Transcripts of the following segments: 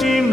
Chim.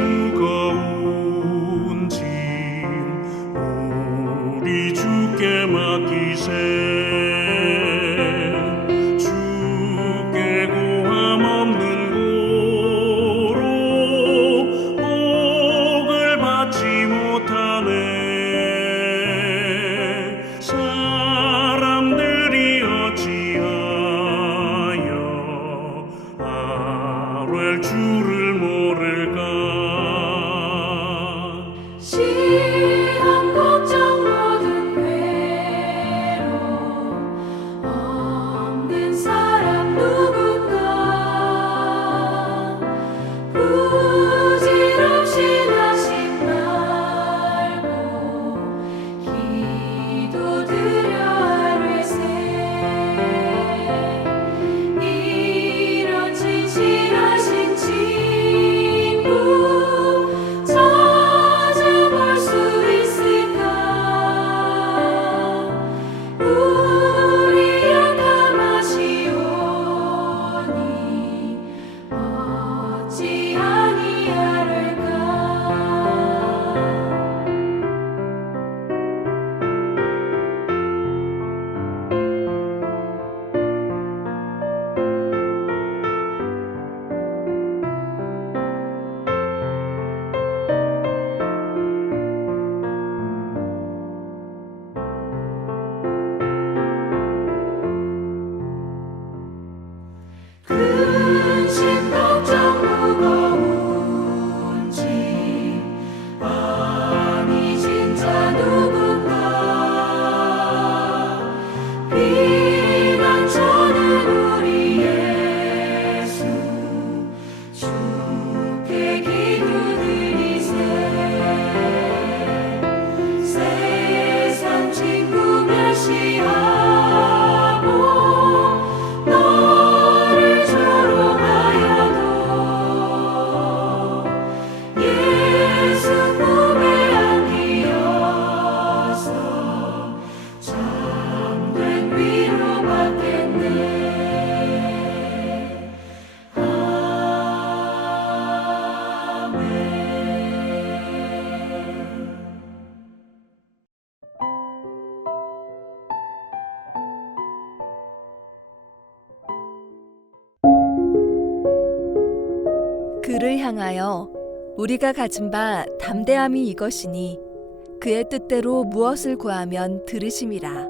그를 향하여 우리가 가진 바 담대함이 이것이니 그의 뜻대로 무엇을 구하면 들으심이라.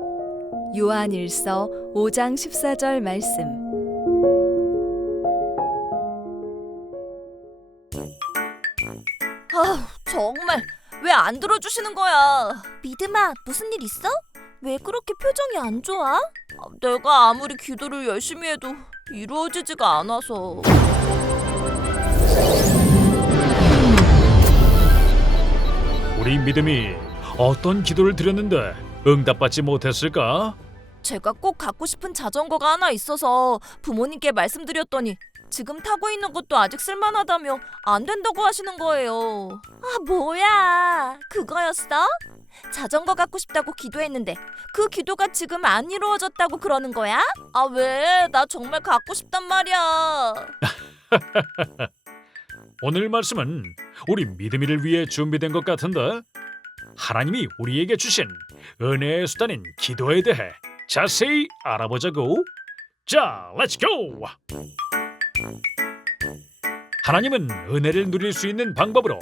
요한일서 5장 14절 말씀. 아, 정말 왜 안 들어주시는 거야? 믿음아, 무슨 일 있어? 왜 그렇게 표정이 안 좋아? 아, 내가 아무리 기도를 열심히 해도 이루어지지가 않아서. 우리 믿음이 어떤 기도를 드렸는데 응답받지 못했을까? 제가 꼭 갖고 싶은 자전거가 하나 있어서 부모님께 말씀드렸더니 지금 타고 있는 것도 아직 쓸만하다며 안 된다고 하시는 거예요. 아, 뭐야. 그거였어? 자전거 갖고 싶다고 기도했는데 그 기도가 지금 안 이루어졌다고 그러는 거야? 아, 왜? 나 정말 갖고 싶단 말이야. 오늘 말씀은 우리 믿음이를 위해 준비된 것 같은데 하나님이 우리에게 주신 은혜의 수단인 기도에 대해 자세히 알아보자고. 자, 렛츠 고! 하나님은 은혜를 누릴 수 있는 방법으로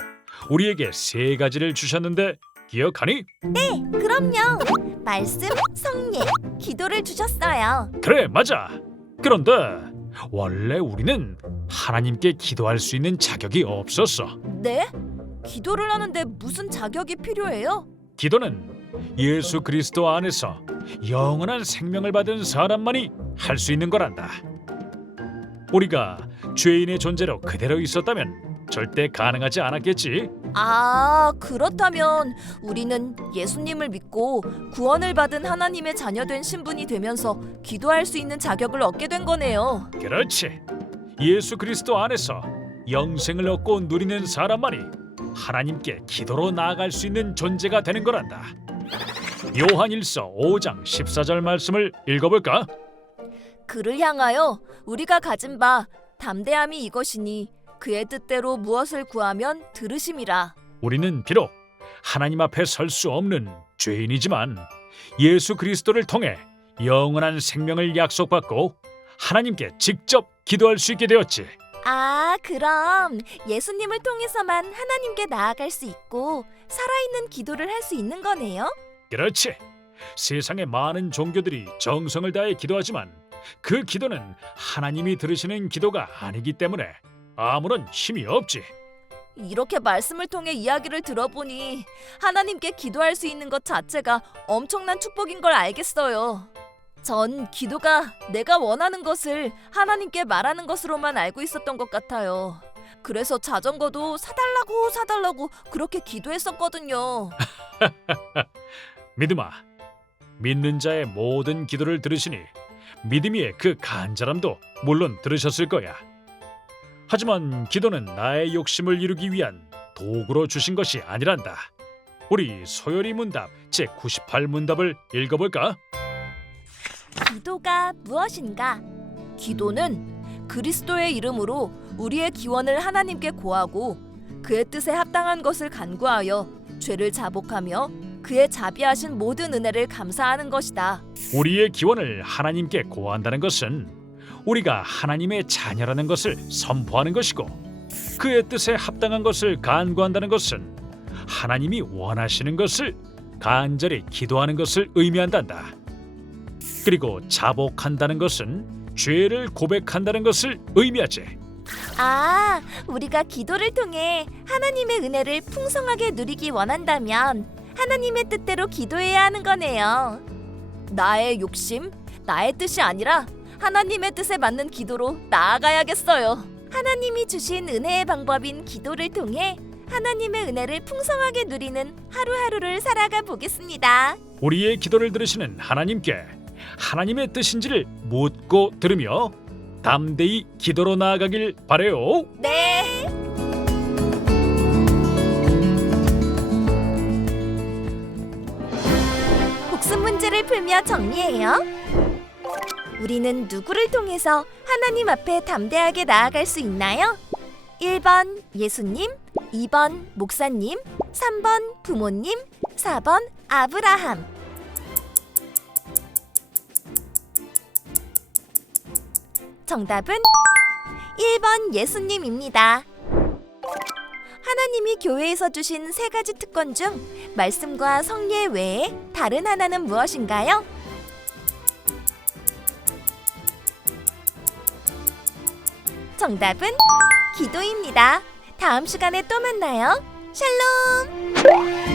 우리에게 세 가지를 주셨는데 기억하니? 그럼요. 말씀, 성례, 기도를 주셨어요. 그래, 맞아. 그런데 원래 우리는 하나님께 기도할 수 있는 자격이 없었어. 네? 기도를 하는데 무슨 자격이 필요해요? 기도는 예수 그리스도 안에서 영원한 생명을 받은 사람만이 할 수 있는 거란다. 우리가 죄인의 존재로 그대로 있었다면 절대 가능하지 않았겠지. 아, 그렇다면 우리는 예수님을 믿고 구원을 받은 하나님의 자녀된 신분이 되면서 기도할 수 있는 자격을 얻게 된 거네요. 그렇지. 예수 그리스도 안에서 영생을 얻고 누리는 사람만이 하나님께 기도로 나아갈 수 있는 존재가 되는 거란다. 요한일서 5장 14절 말씀을 읽어볼까? 그를 향하여 우리가 가진 바 담대함이 이것이니 그의 뜻대로 무엇을 구하면 들으심이라. 우리는 비록 하나님 앞에 설 수 없는 죄인이지만 예수 그리스도를 통해 영원한 생명을 약속받고 하나님께 직접 기도할 수 있게 되었지. 아, 그럼 예수님을 통해서만 하나님께 나아갈 수 있고 살아있는 기도를 할 수 있는 거네요? 그렇지. 세상의 많은 종교들이 정성을 다해 기도하지만 그 기도는 하나님이 들으시는 기도가 아니기 때문에 아무런 힘이 없지. 이렇게 말씀을 통해 이야기를 들어보니 하나님께 기도할 수 있는 것 자체가 엄청난 축복인 걸 알겠어요. 전 기도가 내가 원하는 것을 하나님께 말하는 것으로만 알고 있었던 것 같아요. 그래서 자전거도 사달라고 사달라고 그렇게 기도했었거든요. 믿음아, 믿는 자의 모든 기도를 들으시니 믿음이의 그 간절함도 물론 들으셨을 거야. 하지만 기도는 나의 욕심을 이루기 위한 도구로 주신 것이 아니란다. 우리 소요리 문답 제 98 문답을 읽어볼까? 기도가 무엇인가? 기도는 그리스도의 이름으로 우리의 기원을 하나님께 고하고 그의 뜻에 합당한 것을 간구하여 죄를 자복하며 그의 자비하신 모든 은혜를 감사하는 것이다. 우리의 기원을 하나님께 고한다는 것은 우리가 하나님의 자녀라는 것을 선포하는 것이고 그의 뜻에 합당한 것을 간구한다는 것은 하나님이 원하시는 것을 간절히 기도하는 것을 의미한단다. 그리고 자복한다는 것은 죄를 고백한다는 것을 의미하지. 아, 우리가 기도를 통해 하나님의 은혜를 풍성하게 누리기 원한다면 하나님의 뜻대로 기도해야 하는 거네요. 나의 욕심, 나의 뜻이 아니라 하나님의 뜻에 맞는 기도로 나아가야겠어요. 하나님이 주신 은혜의 방법인 기도를 통해 하나님의 은혜를 풍성하게 누리는 하루하루를 살아가 보겠습니다. 우리의 기도를 들으시는 하나님께 하나님의 뜻인지를 묻고 들으며 담대히 기도로 나아가길 바래요. 네. 복습 문제를 풀며 정리해요. 우리는 누구를 통해서 하나님 앞에 담대하게 나아갈 수 있나요? 1번 예수님, 2번 목사님, 3번 부모님, 4번 아브라함. 정답은 1번 예수님입니다. 하나님이 교회에서 주신 세 가지 특권 중 말씀과 성례 외에 다른 하나는 무엇인가요? 정답은 기도입니다. 다음 시간에 또 만나요. 샬롬!